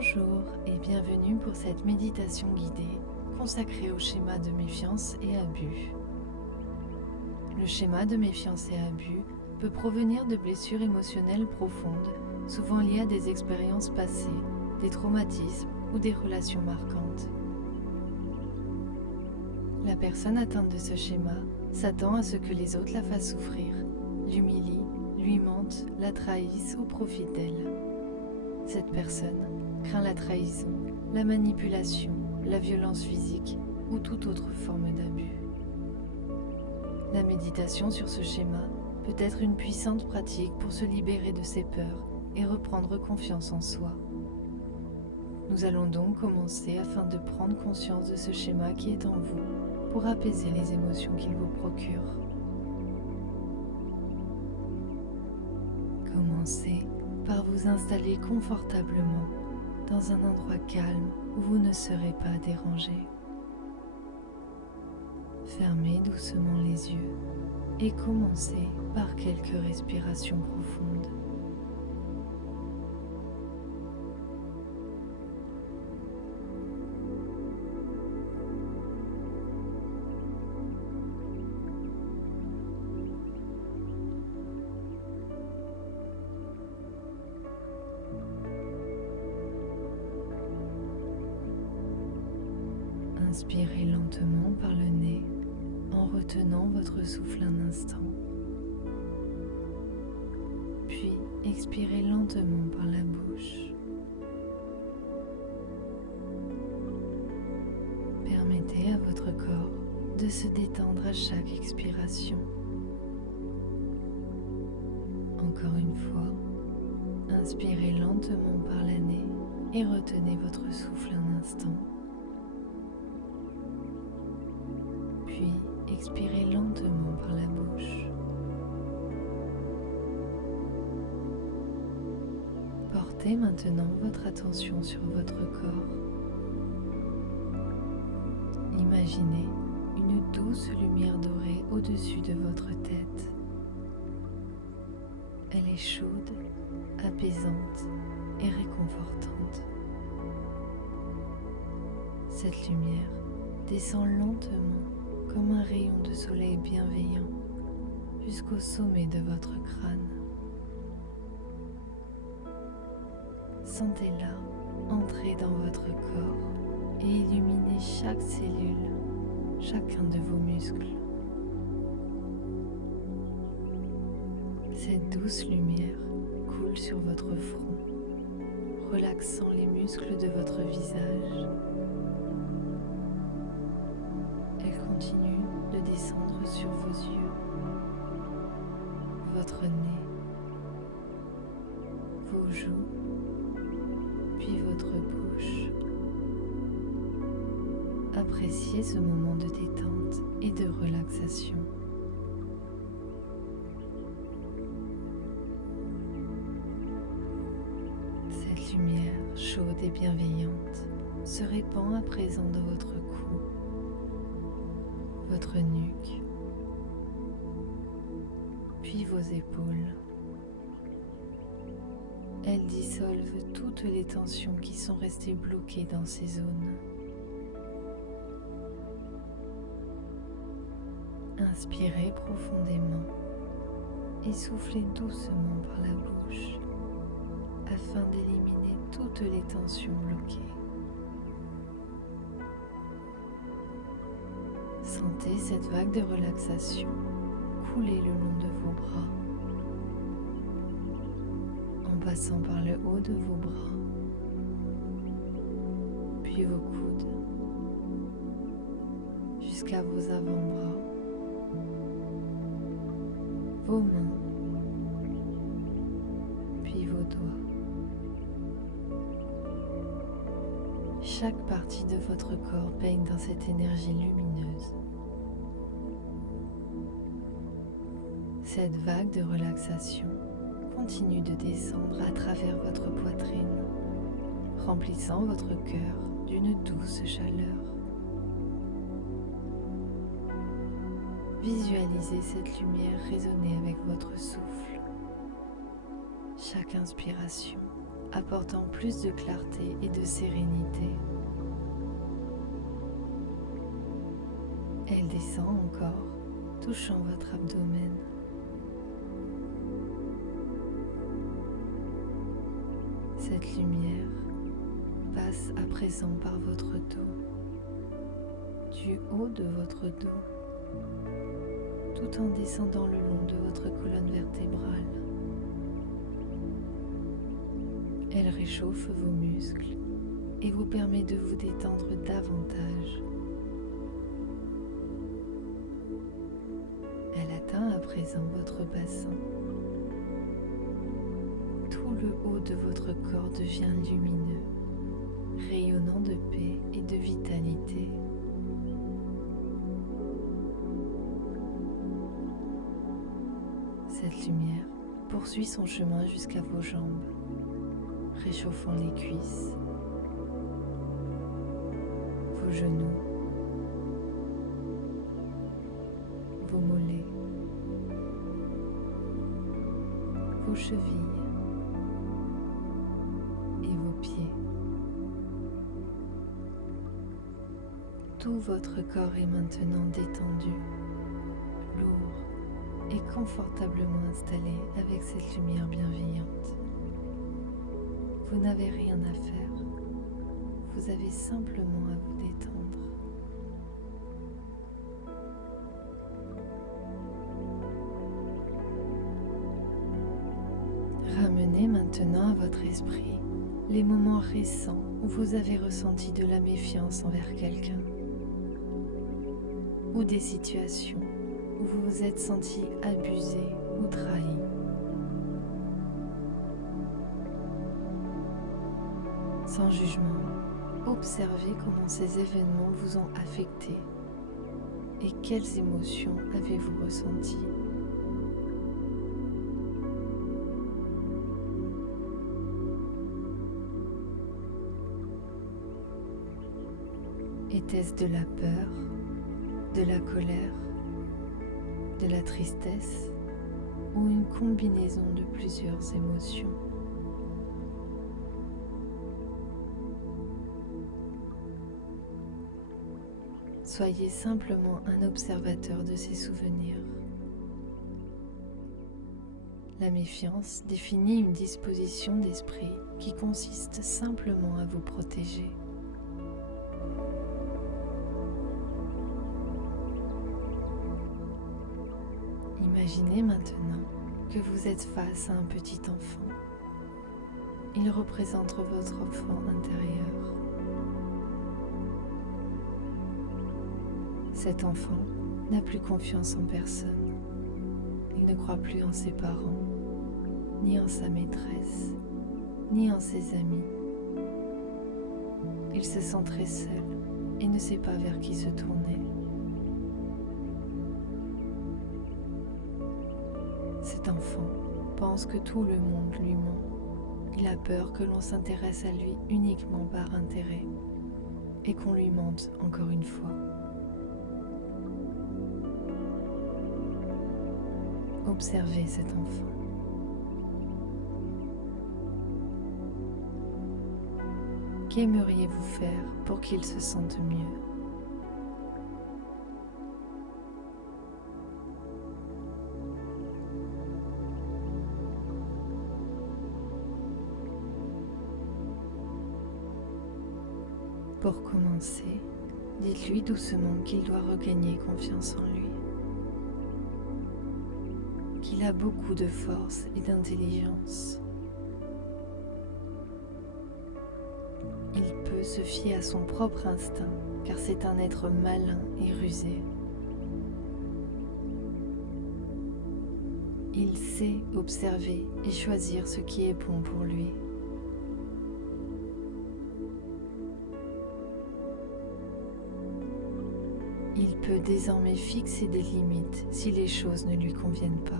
Bonjour et bienvenue pour cette méditation guidée consacrée au schéma de méfiance et abus. Le schéma de méfiance et abus peut provenir de blessures émotionnelles profondes, souvent liées à des expériences passées, des traumatismes ou des relations marquantes. La personne atteinte de ce schéma s'attend à ce que les autres la fassent souffrir, l'humilient, lui mentent, la trahissent ou profitent d'elle. Cette personne craint la trahison, la manipulation, la violence physique ou toute autre forme d'abus. La méditation sur ce schéma peut être une puissante pratique pour se libérer de ses peurs et reprendre confiance en soi. Nous allons donc commencer afin de prendre conscience de ce schéma qui est en vous pour apaiser les émotions qu'il vous procure. Commencez par vous installer confortablement dans un endroit calme où vous ne serez pas dérangé. Fermez doucement les yeux et commencez par quelques respirations profondes. Inspirez lentement par le nez en retenant votre souffle un instant. Puis expirez lentement par la bouche. Permettez à votre corps de se détendre à chaque expiration. Encore une fois, inspirez lentement par le nez et retenez votre souffle un instant. Puis expirez lentement par la bouche. Portez maintenant votre attention sur votre corps. Imaginez une douce lumière dorée au-dessus de votre tête. Elle est chaude, apaisante et réconfortante. Cette lumière descend lentement comme un rayon de soleil bienveillant jusqu'au sommet de votre crâne. Sentez-la entrer dans votre corps et illuminer chaque cellule, chacun de vos muscles. Cette douce lumière coule sur votre front, relaxant les muscles de votre visage. Continue de descendre sur vos yeux, votre nez, vos joues, puis votre bouche. Appréciez ce moment de détente et de relaxation. Cette lumière chaude et bienveillante se répand à présent dans votre cou, votre nuque, puis vos épaules. Elles dissolvent toutes les tensions qui sont restées bloquées dans ces zones. Inspirez profondément et soufflez doucement par la bouche afin d'éliminer toutes les tensions bloquées. Sentez cette vague de relaxation couler le long de vos bras, en passant par le haut de vos bras, puis vos coudes, jusqu'à vos avant-bras, vos mains, puis vos doigts. Chaque partie de votre corps baigne dans cette énergie lumineuse. Cette vague de relaxation continue de descendre à travers votre poitrine, remplissant votre cœur d'une douce chaleur. Visualisez cette lumière résonner avec votre souffle. Chaque inspiration apportant plus de clarté et de sérénité. Elle descend encore, touchant votre abdomen. Cette lumière passe à présent par votre dos, du haut de votre dos, tout en descendant le long de votre colonne vertébrale. Elle réchauffe vos muscles et vous permet de vous détendre davantage. Elle atteint à présent votre bassin. Tout le haut de votre corps devient lumineux, rayonnant de paix et de vitalité. Cette lumière poursuit son chemin jusqu'à vos jambes, réchauffant les cuisses, vos genoux, vos mollets, vos chevilles et vos pieds. Tout votre corps est maintenant détendu, lourd et confortablement installé avec cette lumière bienveillante. Vous n'avez rien à faire, vous avez simplement à vous détendre. Ramenez maintenant à votre esprit les moments récents où vous avez ressenti de la méfiance envers quelqu'un, ou des situations où vous vous êtes senti abusé ou trahi. Sans jugement, observez comment ces événements vous ont affecté et quelles émotions avez-vous ressenties. Était-ce de la peur, de la colère, de la tristesse ou une combinaison de plusieurs émotions? Soyez simplement un observateur de ces souvenirs. La méfiance définit une disposition d'esprit qui consiste simplement à vous protéger. Imaginez maintenant que vous êtes face à un petit enfant. Il représente votre enfant intérieur. Cet enfant n'a plus confiance en personne. Il ne croit plus en ses parents, ni en sa maîtresse, ni en ses amis. Il se sent très seul et ne sait pas vers qui se tourner. Cet enfant pense que tout le monde lui ment. Il a peur que l'on s'intéresse à lui uniquement par intérêt et qu'on lui mente encore une fois. Observez cet enfant. Qu'aimeriez-vous faire pour qu'il se sente mieux ? Pour commencer, dites-lui doucement qu'il doit regagner confiance en lui, qu'il a beaucoup de force et d'intelligence. Il peut se fier à son propre instinct, car c'est un être malin et rusé. Il sait observer et choisir ce qui est bon pour lui. Il peut désormais fixer des limites si les choses ne lui conviennent pas.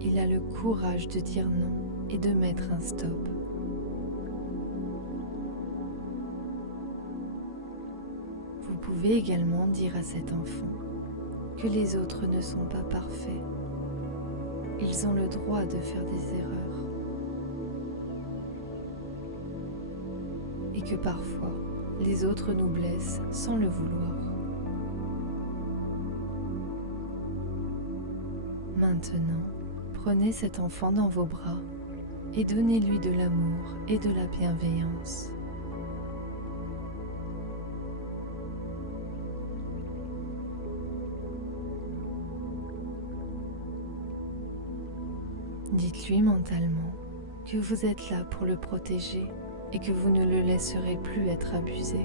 Il a le courage de dire non et de mettre un stop. Vous pouvez également dire à cet enfant que les autres ne sont pas parfaits. Ils ont le droit de faire des erreurs. et que parfois les autres nous blessent sans le vouloir. Maintenant, prenez cet enfant dans vos bras et donnez-lui de l'amour et de la bienveillance. Dites-lui mentalement que vous êtes là pour le protéger et que vous ne le laisserez plus être abusé.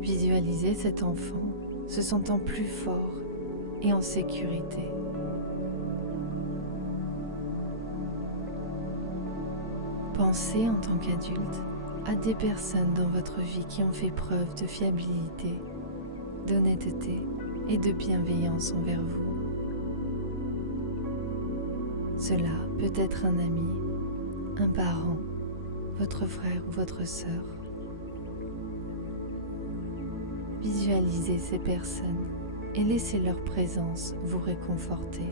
Visualisez cet enfant se sentant plus fort et en sécurité. Pensez en tant qu'adulte à des personnes dans votre vie qui ont fait preuve de fiabilité, d'honnêteté et de bienveillance envers vous. Cela peut être un ami, un parent, votre frère ou votre sœur. Visualisez ces personnes et laissez leur présence vous réconforter.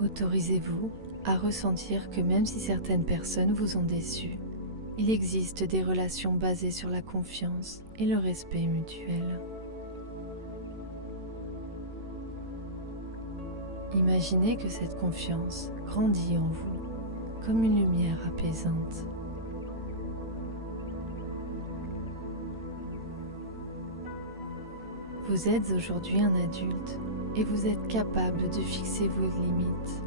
Autorisez-vous à ressentir que même si certaines personnes vous ont déçu, il existe des relations basées sur la confiance et le respect mutuel. Imaginez que cette confiance grandit en vous comme une lumière apaisante. Vous êtes aujourd'hui un adulte et vous êtes capable de fixer vos limites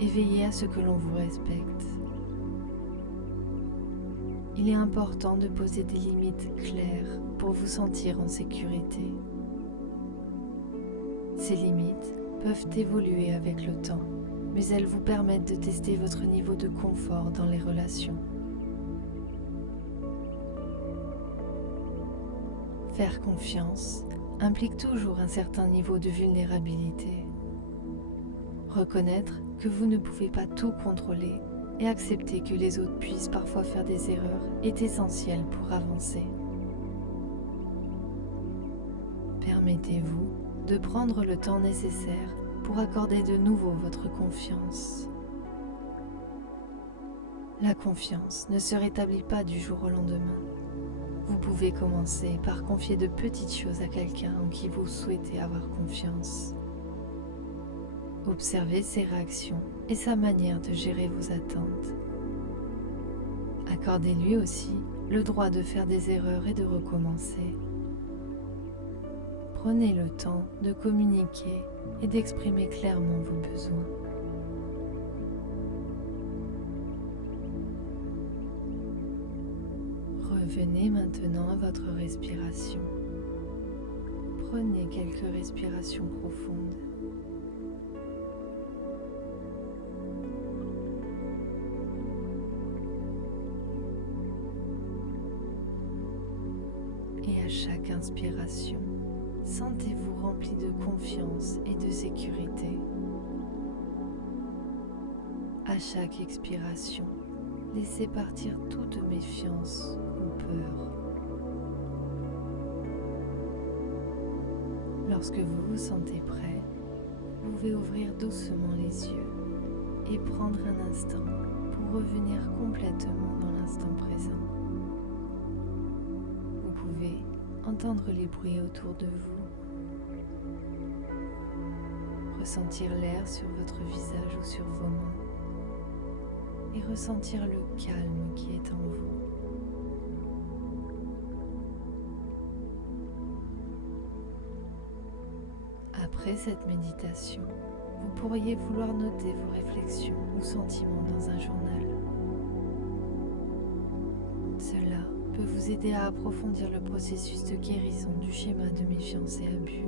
et veiller à ce que l'on vous respecte. Il est important de poser des limites claires pour vous sentir en sécurité. Ces limites peuvent évoluer avec le temps, mais elles vous permettent de tester votre niveau de confort dans les relations. Faire confiance implique toujours un certain niveau de vulnérabilité. Reconnaître que vous ne pouvez pas tout contrôler et accepter que les autres puissent parfois faire des erreurs est essentiel pour avancer. Permettez-vous de prendre le temps nécessaire pour accorder de nouveau votre confiance. La confiance ne se rétablit pas du jour au lendemain. Vous pouvez commencer par confier de petites choses à quelqu'un en qui vous souhaitez avoir confiance. Observez ses réactions et sa manière de gérer vos attentes. Accordez-lui aussi le droit de faire des erreurs et de recommencer. Prenez le temps de communiquer et d'exprimer clairement vos besoins. Revenez maintenant à votre respiration. Prenez quelques respirations profondes. Et à chaque inspiration, sentez-vous rempli de confiance et de sécurité. À chaque expiration, laissez partir toute méfiance ou peur. Lorsque vous vous sentez prêt, vous pouvez ouvrir doucement les yeux et prendre un instant pour revenir complètement dans l'instant présent. Vous pouvez entendre les bruits autour de vous, ressentir l'air sur votre visage ou sur vos mains et ressentir le calme qui est en vous. Après cette méditation, vous pourriez vouloir noter vos réflexions ou sentiments dans un journal. Cela peut vous aider à approfondir le processus de guérison du schéma de méfiance et abus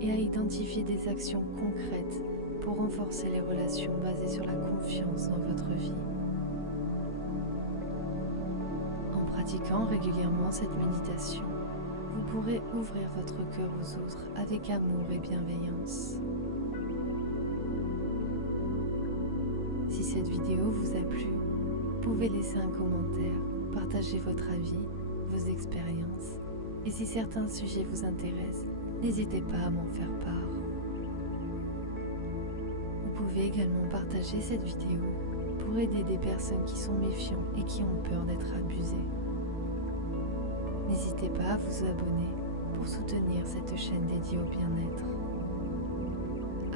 et à identifier des actions concrètes pour renforcer les relations basées sur la confiance dans votre vie. En pratiquant régulièrement cette méditation, vous pourrez ouvrir votre cœur aux autres avec amour et bienveillance. Si cette vidéo vous a plu, vous pouvez laisser un commentaire, partager votre avis, vos expériences, et si certains sujets vous intéressent, n'hésitez pas à m'en faire part. Vous pouvez également partager cette vidéo pour aider des personnes qui sont méfiants et qui ont peur d'être abusées. N'hésitez pas à vous abonner pour soutenir cette chaîne dédiée au bien-être.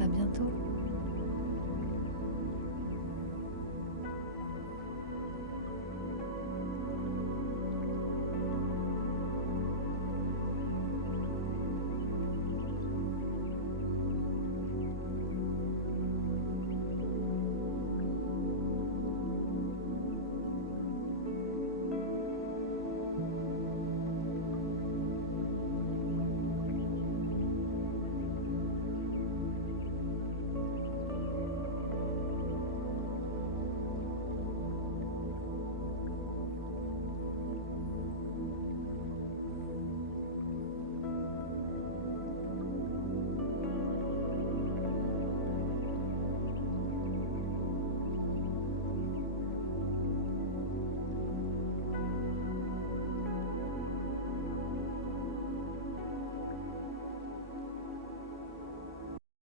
À bientôt!